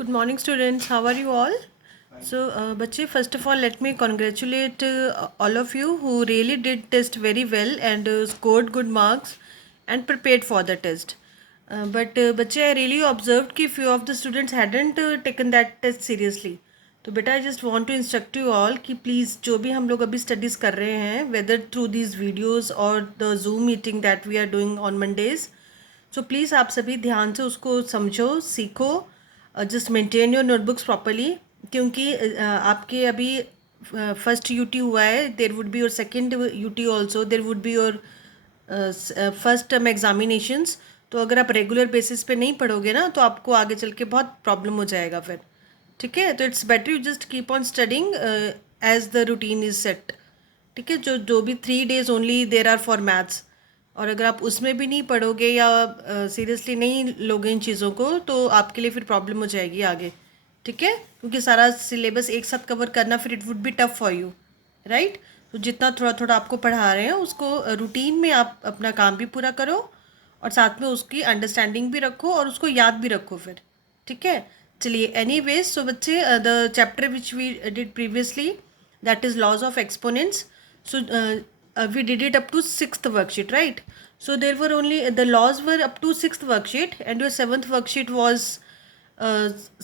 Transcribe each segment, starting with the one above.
Good morning, students. How are you all? So, बच्चे, first of all, let me congratulate all of you who really did test very well and scored good marks and prepared for the test. But बच्चे, I really observed कि few of the students hadn't taken that test seriously. तो बेटा, I just want to instruct you all कि please जो भी हम लोग अभी studies कर रहे हैं, whether through these videos or the Zoom meeting that we are doing on Mondays, so please आप सभी ध्यान से उसको समझो, सीखो, just maintain your notebooks properly, क्योंकि आपके अभी फर्स्ट यूटी हुआ है, there would be your second UT also, there would be your first term examinations. तो अगर आप रेगुलर बेसिस पे नहीं पढ़ोगे ना तो आपको आगे चल के बहुत प्रॉब्लम हो जाएगा फिर. ठीक है, तो it's better you just keep on studying as the routine is set. ठीक है, जो जो भी 3 days only there are for maths, और अगर आप उसमें भी नहीं पढ़ोगे या सीरियसली नहीं लोगे इन चीज़ों को तो आपके लिए फिर प्रॉब्लम हो जाएगी आगे. ठीक है, क्योंकि सारा सिलेबस एक साथ कवर करना फिर it would be tough for you, right. तो जितना थोड़ा थोड़ा आपको पढ़ा रहे हैं उसको रूटीन में आप अपना काम भी पूरा करो और साथ में उसकी अंडरस्टैंडिंग भी रखो और उसको याद भी रखो फिर. ठीक है, चलिए. एनी वेज, सो बच्चे, the chapter which we did previously, that is laws of exponents. So we did it up to 6th worksheet, right? So there were only the laws were up to 6th worksheet and your 7th worksheet was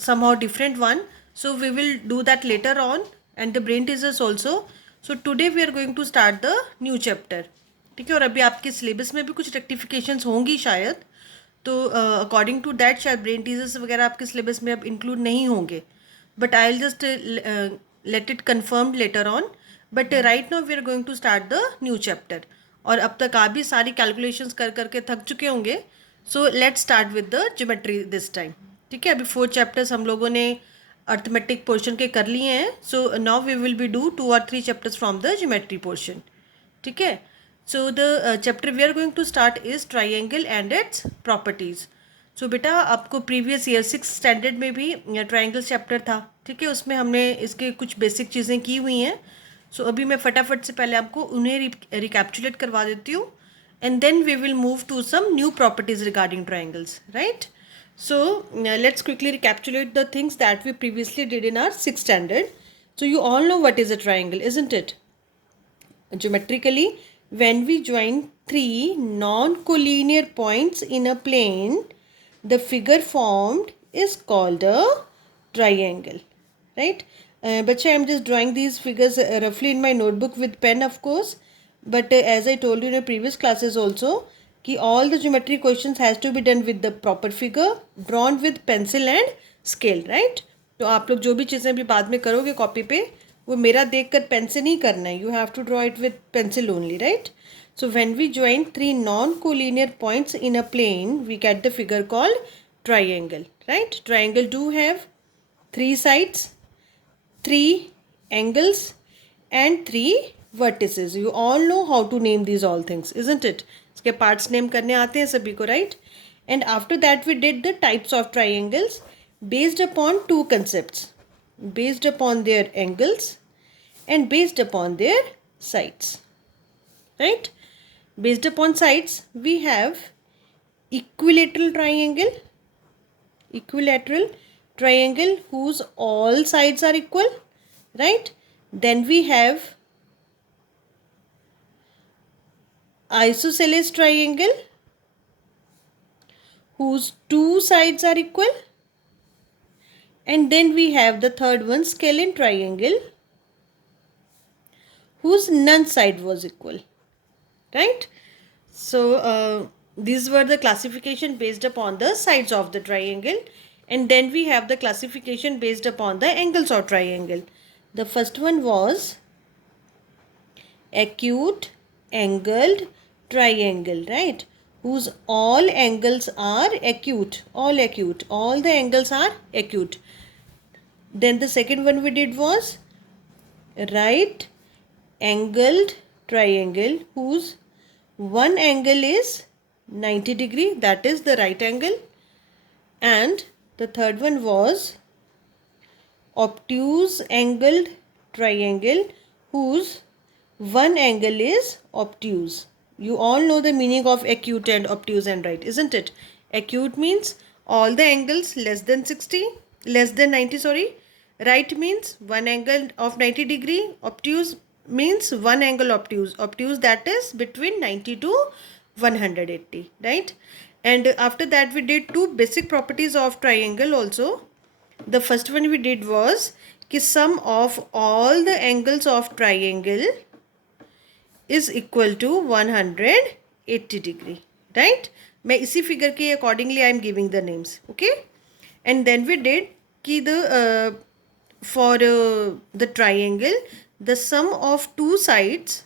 somehow different one. So we will do that later on, and the brain teasers also. So today we are going to start the new chapter. ठीक है, और अभी आपके syllabus में भी कुछ रेक्टिफिकेशंस होंगी शायद, तो अकॉर्डिंग टू दैट शायद ब्रेन टीजर्स वगैरह आपके सिलेबस में अब इंक्लूड नहीं होंगे, but I will just let it confirmed later on. But right now we are going to start the new chapter. और अब तक आप भी सारी कैलकुलेशंस कर करके थक चुके होंगे. So let's start with the geometry this time. ठीक है, अभी 4 चैप्टर्स हम लोगों ने अर्थमेटिक पोर्शन के कर लिए हैं. So now we will be do 2 or 3 chapters from the geometry portion. ठीक है, so the chapter we are going to start is triangle and its properties. So बेटा, आपको प्रीवियस ईयर 6th स्टैंडर्ड में भी ट्राइंगल चैप्टर था. ठीक है, उसमें हमने इसके कुछ बेसिक चीज़ें की हुई हैं. सो अभी मैं फटाफट से पहले आपको उन्हें रिकैप्चुलेट करवा देती हूँ, and then we will move to some new properties regarding triangles, right. So let's quickly recapitulate the things that we previously did in our 6th standard. So you all know what is a triangle, isn't it? Geometrically, when we join 3 non-collinear points in a plane, the figure formed is called a triangle, right? But I'm just drawing these figures roughly in my notebook with pen, of course. But as I told you in the previous classes also, कि all the geometry questions has to be done with the proper figure, drawn with pencil and scale, right? तो आप लोग जो भी चीज़ें भी बाद में करोगे कॉपी पे, वो मेरा देख कर पेन से नहीं करना है. You have to draw it with pencil only, right. So when we join 3 non-collinear points in a plane, we get the figure called triangle, right? Triangle do have 3 sides, 3 angles and 3 vertices. You all know how to name these all things, isn't it? इसके parts name करने आते हैं सभी को, right? And after that we did the types of triangles based upon 2 concepts, based upon their angles and based upon their sides, right? Based upon sides, we have equilateral triangle whose all sides are equal, right? Then we have isosceles triangle whose 2 sides are equal, and then we have the third one, scalene triangle, whose none side was equal, right? So these were the classification based upon the sides of the triangle, and then we have the classification based upon the angles of triangle. The first one was acute angled triangle, right? Whose all angles are acute, all the angles are acute. Then the second one we did was right angled triangle whose one angle is 90 degree, that is the right angle. And the third one was obtuse angled triangle whose one angle is obtuse. You all know the meaning of acute and obtuse and right, isn't it? Acute means all the angles less than 60, less than 90, sorry. Right means one angle of 90 degree. Obtuse means one angle obtuse. Obtuse, that is between 90 to 180, right? And after that we did two basic properties of triangle also. The first one we did was कि sum of all the angles of triangle is equal to 180 degree, right? मैं इसी figure के accordingly I am giving the names, okay. And then we did कि the for the triangle the sum of two sides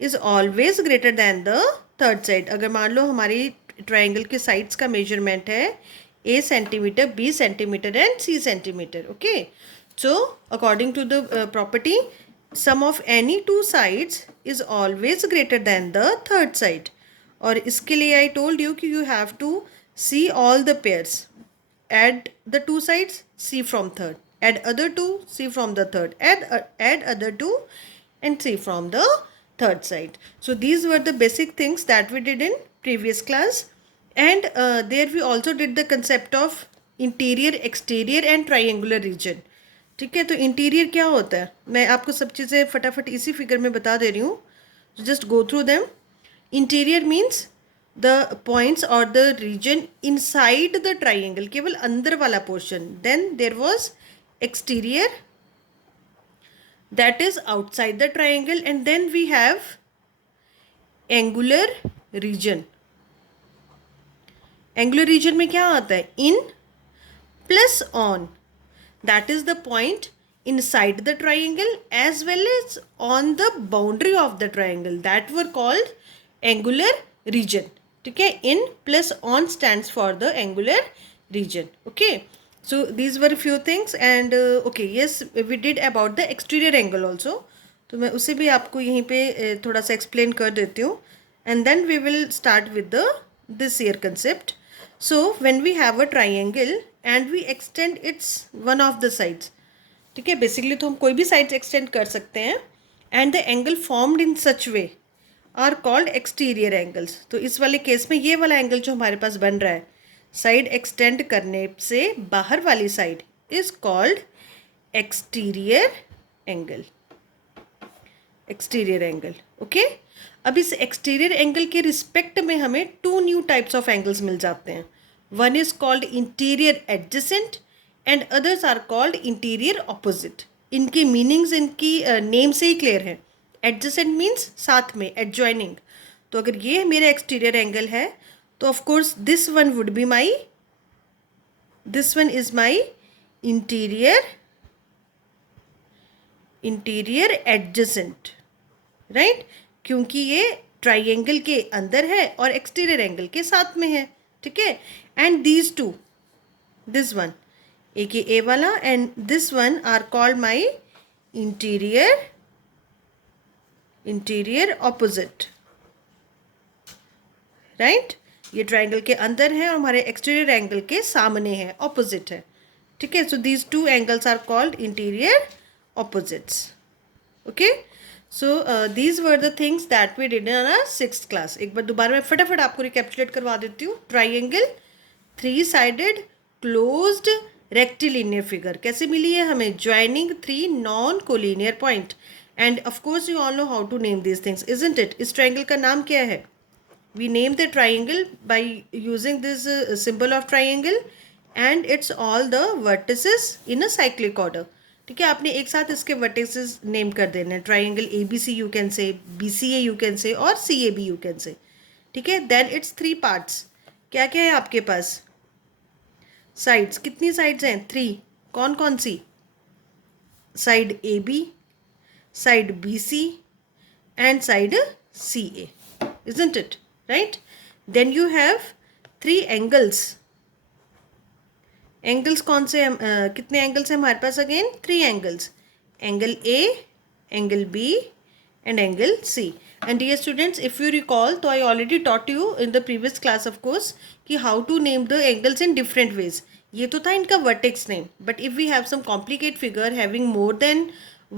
is always greater than the third side. अगर मान लो हमारी triangle के sides का measurement है A centimetre, B centimetre and C centimetre, okay. So according to the property sum of any two sides is always greater than the third side. और इसके लिए I told you कि you have to see all the pairs. Add the two sides, see from third. Add other two, see from the third. Add other two and see from the third side. So these were the basic things that we did in previous class. And there we also did the concept of interior, exterior and triangular region. ठीक है. तो interior क्या होता है, मैं आपको सब चीज़ें फटाफट इसी फिगर में बता दे रही हूँ. Just go through them. Interior means the points और the region inside the triangle, केवल अंदर वाला portion. Then there was exterior, that is outside the triangle. And then we have angular region. Angular region में क्या आता है, in plus on. That is the point inside the triangle as well as on the boundary of the triangle, that were called angular region. ठीक है. In plus on stands for the angular region. Okay. So these were few things and okay, yes, we did about the exterior angle also. तो मैं उसे भी आपको यहीं पे थोड़ा सा explain कर देती हूँ. And then we will start with the this here concept. So when we have a triangle and we extend its one of the sides, ठीक है, बेसिकली तो हम कोई भी साइड्स एक्सटेंड कर सकते हैं. And the angle formed in such way are called exterior angles. तो इस वाले केस में ये वाला एंगल जो हमारे पास बन रहा है साइड एक्सटेंड करने से बाहर वाली side is called exterior angle. Exterior angle, okay. अब इस एक्सटीरियर एंगल के रिस्पेक्ट में हमें two new types of angles मिल जाते हैं. One is called interior adjacent and others are called interior opposite. इनकी मीनिंग्स इनकी नेम से ही क्लियर है. एडजेसेंट मीन्स साथ में, एडजॉइनिंग. तो अगर ये मेरा एक्सटीरियर एंगल है तो of course this one would be my, this one is my interior adjacent, right, क्योंकि ये ट्राइंगल के अंदर है और एक्सटीरियर एंगल के साथ में है. ठीक है. And these two, this one एक ए वाला and this one are called my interior opposite, right. ये ट्राइंगल के अंदर है और हमारे एक्सटीरियर एंगल के सामने है, ऑपोजिट है. ठीक है. So these two angles are called interior opposites. Okay. So these were the things that we did in our 6th class. एक बार दोबारा मैं फटाफट आपको रिकैप्चुलेट करवा देती हूँ. Triangle, 3 sided closed rectilinear figure कैसे मिली है हमें, joining 3 non collinear point. And of course you all know how to name this things, isn't it. इस ट्राइंगल का नाम क्या है, we name the triangle by using this symbol of triangle and its all the vertices in a cyclic order. ठीक है. आपने एक साथ इसके वर्टिसेस नेम कर देने. Triangle ABC you can say, BCA you can say और CAB यू कैन से. ठीक है. Then it's 3 parts. क्या क्या है आपके पास, साइड्स. कितनी साइड्स हैं, 3. कौन कौन सी, side AB, side BC and side CA, isn't it, right? Then you have 3 angles. Angles कौन से कितने एंगल्स हैं हमारे पास, again 3 angles. Angle A, angle B and angle C. And dear students, if you recall, तो I already taught you in the previous class of course कि how to name the angles in different ways. ये तो था इनका vertex name. But if we have some complicate figure having more than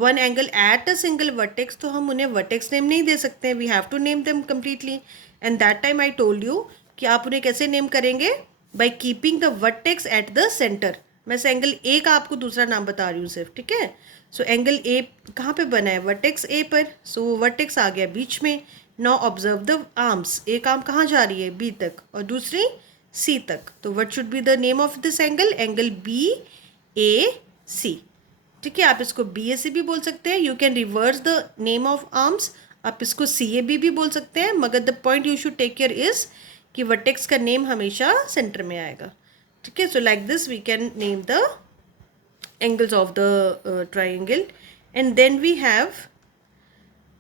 1 angle at a single vertex, तो हम उन्हें vertex name नहीं दे सकते हैं. We have to name them completely. And that time I told you कि आप उन्हें कैसे नेम करेंगे, by keeping the vertex at the center. मैं एंगल ए का आपको दूसरा नाम बता रही हूँ सिर्फ, ठीक है। सो एंगल ए कहाँ पे बना है, वर्टेक्स ए पर, सो वो वर्टेक्स आ गया बीच में। नाउ ऑब्जर्व द आर्म्स, एक आर्म कहाँ जा रही है, बी तक, और दूसरी सी तक। तो what should be the name of this angle, angle B A C, ठीक है। आप इसको बी ए सी भी बोल सकते हैं, you can reverse the name of arms, आप इसको सी ए बी भी बोल सकते हैं, मगर the point you should take care is कि वर्टेक्स का नेम हमेशा सेंटर में आएगा, ठीक है। So like this we can name the angles of the triangle, and then we have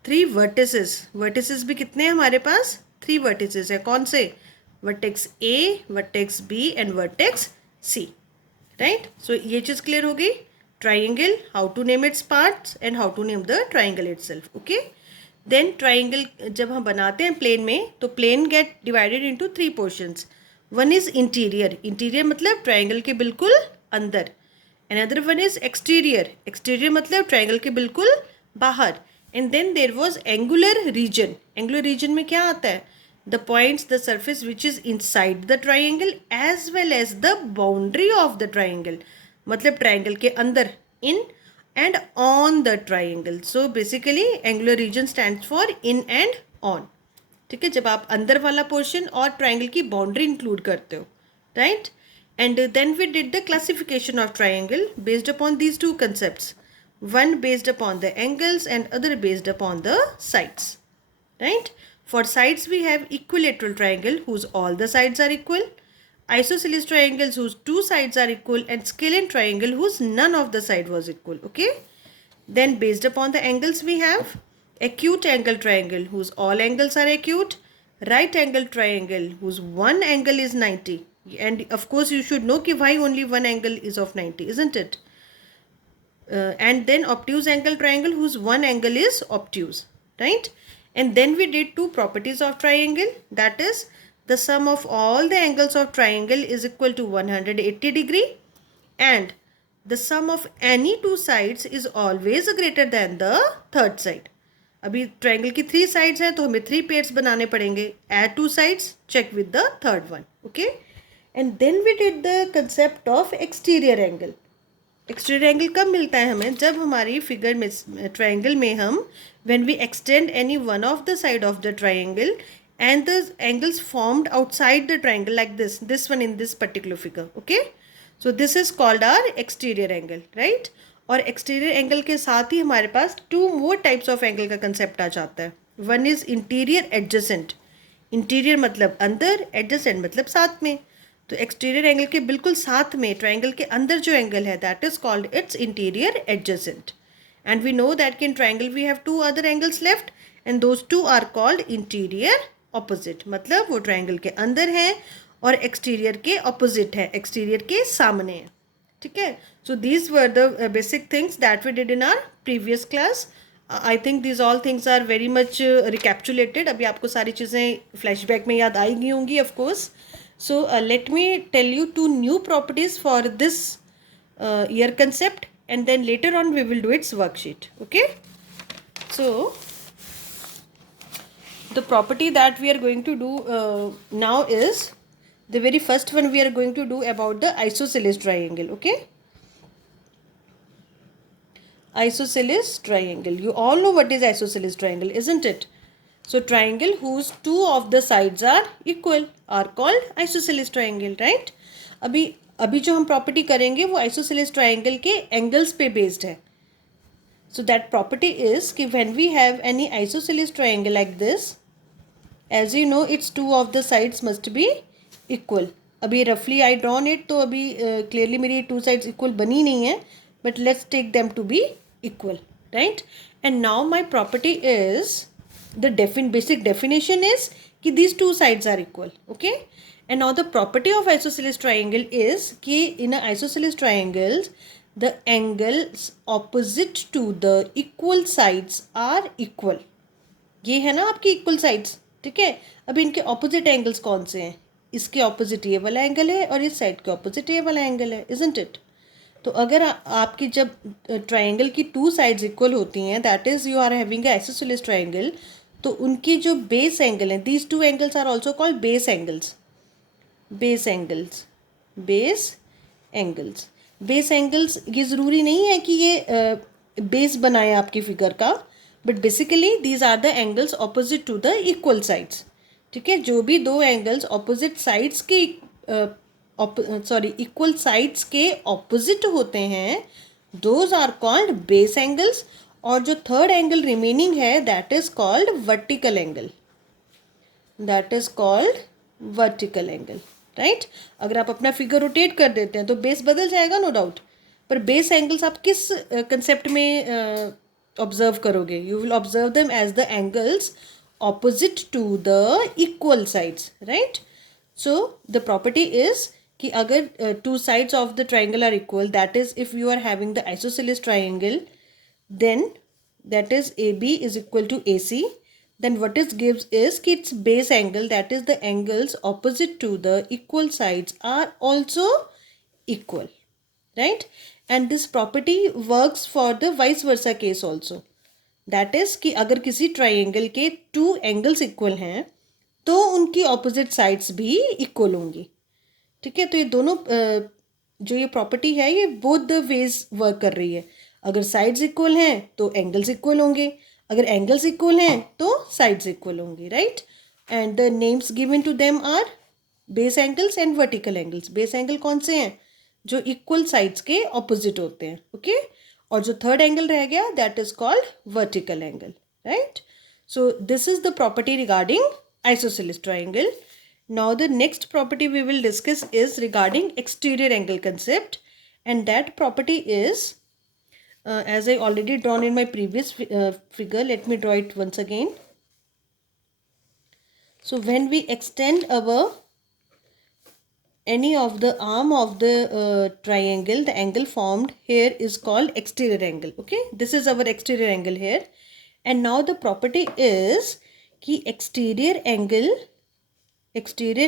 3 vertices। vertices भी कितने हैं हमारे पास, 3 vertices है, कौन से, vertex A, vertex B and vertex C, right। so ये चीज़ clear हो गई, triangle, how to name its parts and how to name the triangle itself, okay। then triangle जब हम बनाते हैं plane में, तो plane get divided into 3 portions। one is interior, interior मतलब triangle के बिल्कुल अंदर। another one is exterior, exterior मतलब triangle के बिल्कुल बाहर। and then there was angular region, angular region में क्या आता है, the points, the surface which is inside the triangle as well as the boundary of the triangle, मतलब triangle के अंदर, in and on the triangle। so basically angular region stands for in and on, ठीक है, जब आप अंदर वाला portion और ट्राइंगल की बाउंड्री इंक्लूड करते हो, right. and then we did the classification of triangle based upon these 2 concepts, one based upon the angles and other based upon the sides, right। for sides we have equilateral triangle whose all the sides are equal, isosceles triangles whose 2 sides are equal, and scalene triangle whose none of the side was equal, okay। then based upon the angles we have acute angle triangle whose all angles are acute, right angle triangle whose one angle is 90, and of course you should know ki why only one angle is of 90, isn't it। and then obtuse angle triangle whose one angle is obtuse, right। and then we did 2 properties of triangle, that is the sum of all the angles of triangle is equal to 180 degree, and the sum of any 2 sides is always greater than the third side। अभी triangle की 3 sides हैं तो हमें 3 pairs बनाने पड़ेंगे, add 2 sides, check with the third one, okay. And then we did the concept of exterior angle. Exterior angle कब मिलता है हमें, जब हमारी फिगर में ट्राइंगल में हम when we extend any one of the side of the triangle and the angles formed outside the triangle like this one in this particular figure, okay। so this is called our exterior angle, right। और exterior angle के साथ ही हमारे पास 2 more types of angle का concept आ जाता है। One is interior adjacent, interior मतलब अंदर, adjacent मतलब साथ में। तो एक्सटीरियर एंगल के बिल्कुल साथ में ट्राइंगल के अंदर जो एंगल है that is called its interior adjacent. And we know that कि in triangle we have 2 other angles left and those 2 are called interior opposite, मतलब वो ट्राइंगल के अंदर है और एक्सटीरियर के ऑपोजिट है, एक्सटीरियर के सामने है, ठीक है। So these were the basic things that we did in our previous class. I think these all things are very much recapitulated. अभी आपको सारी चीज़ें फ्लैशबैक में याद आई गई होंगी of course. So let me tell you 2 new properties for this year concept, and then later on we will do its worksheet, okay। so the property that we are going to do now is the very first one we are going to do about the isosceles triangle, okay। isosceles triangle, you all know what is isosceles triangle, isn't it। so triangle whose 2 of the sides are equal are called isosceles triangle, right। अभी जो हम property करेंगे वो isosceles triangle के angles पे based है। So that property is कि when we have any isosceles triangle like this, as you know its 2 of the sides must be equal. अभी रफली आई ड्रॉन इट, तो अभी क्लियरली मेरी 2 साइड्स इक्वल बनी नहीं है, but let's take them to be equal, right. And now my property is the basic definition is कि these 2 sides are equal, okay। and now the property of isosceles triangle is कि in a isosceles triangles the angles opposite to the equal sides are equal। ये है ना आपकी equal sides, ठीक है। अब इनके opposite angles कौन से हैं, इसके opposite ये वाला एंगल है और इस साइड के opposite ये वाला एंगल है, isn't it। तो अगर आपकी जब ट्राइंगल की 2 sides equal होती हैं, that is you are having a isosceles triangle, तो उनकी जो बेस एंगल हैं, these 2 angles are also called base angles, base angles, base angles। Base angles ये ज़रूरी नहीं है कि ये बेस बनाए आपकी फिगर का, but basically these are the angles opposite to the equal sides. ठीक है, जो भी दो एंगल्स ऑपोजिट साइड्स के इक्वल साइड्स के ऑपोजिट होते हैं, those are called base angles. और जो थर्ड एंगल रिमेनिंग है that is called vertical angle, that is called vertical angle, right. अगर आप अपना फिगर रोटेट कर देते हैं तो बेस बदल जाएगा, नो डाउट, पर बेस एंगल्स आप किस कंसेप्ट में ऑब्जर्व करोगे? You will observe them as the angles opposite to the equal sides, right. So the property is कि अगर two sides of the triangle are equal, that is if you are having the isosceles triangle, then that is AB is equal to AC, then what it gives is कि its base angle, that is the angles opposite to the equal sides, are also equal, right? And this property works for the vice versa case also, that is कि अगर किसी triangle के two angles equal हैं तो उनकी opposite sides भी equal होंगी। ठीक है, तो ये दोनों जो ये प्रॉपर्टी है ये बोथ द वेज वर्क कर रही है। अगर साइड्स इक्वल हैं तो एंगल्स इक्वल होंगे, अगर एंगल्स इक्वल हैं तो साइड्स इक्वल होंगी, right. And the names given to them are base angles and vertical angles. Base angle कौन से हैं? जो इक्वल साइड्स के ऑपोजिट होते हैं, ओके। और जो थर्ड एंगल रह गया that is called vertical angle, right. So this is the property regarding isosceles triangle. Now the next property we will discuss is regarding exterior angle concept, and that property is as I already drawn in my previous figure. Let me draw it once again. So when we extend our any of the arm of the triangle, the angle formed here is called exterior angle, okay. This is our exterior angle here, and now the property is कि exterior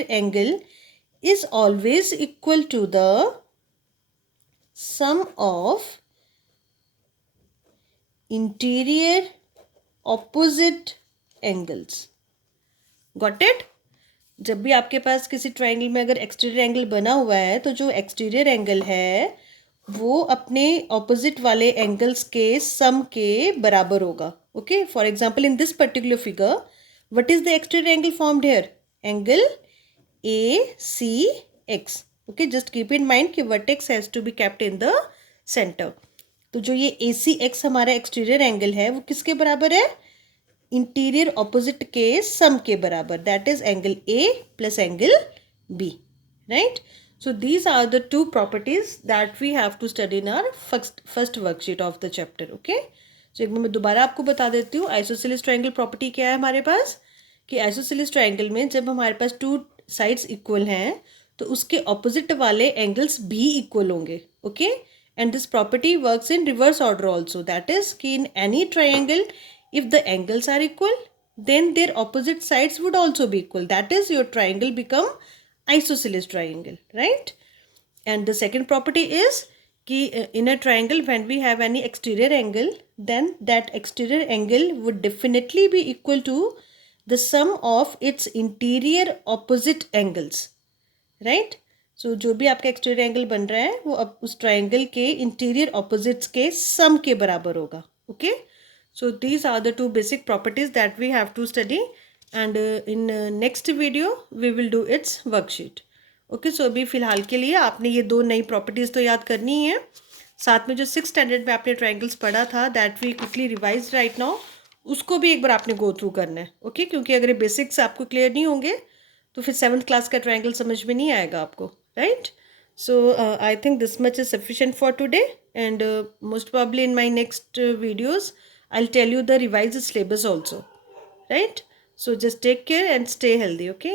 angle is always equal to the sum of interior opposite angles. Got it? जब भी आपके पास किसी triangle में अगर exterior angle बना हुआ है तो जो एक्सटीरियर एंगल है वो अपने ऑपोजिट वाले एंगल्स के सम के बराबर होगा, okay. For example in this particular figure, what is the exterior angle formed here? Angle ACX, okay. Just keep in mind कि vertex has to be kept in the center. तो जो ये ACX हमारा exterior angle है वो किसके बराबर है? इंटीरियर ऑपोजिट के सम के बराबर, that is angle A plus angle B, right. So these are the two properties that we have to study in our first worksheet of the chapter, okay. तो एक बार मैं दोबारा आपको बता देती हूँ आइसोसेलेस ट्राइंगल प्रॉपर्टी क्या है हमारे पास, कि आइसोसेलेस ट्राइंगल में जब हमारे पास टू साइड्स इक्वल हैं तो उसके ऑपोजिट वाले एंगल्स भी इक्वल होंगे, okay. And this property works in reverse order also, that is कि in any triangle if the angles are equal then their opposite sides would also be equal, that is your triangle become isosceles triangle, right. And the second property is कि in a triangle when we have any exterior angle then that exterior angle would definitely be equal to the sum of its interior opposite angles, right. So जो भी आपका exterior angle बन रहा है वो अब उस triangle के interior opposites के sum के बराबर होगा, okay. So these are the two basic properties that we have to study, and in next video we will do its worksheet, okay. So अभी फ़िलहाल के लिए आपने ये दो नई प्रॉपर्टीज़ तो याद करनी ही है, साथ में जो 6th स्टैंडर्ड में आपने ट्राइंगल्स पढ़ा था that we quickly revise right now, उसको भी एक बार आपने गो थ्रू करना है, ओके। क्योंकि अगर बेसिक्स आपको क्लियर नहीं होंगे तो फिर 7th क्लास का ट्राइंगल समझ में नहीं आएगा आपको, right. So I think this much is sufficient for today, and most probably in my next videos I'll tell you the revised syllabus also, right. So just take care and stay healthy, okay.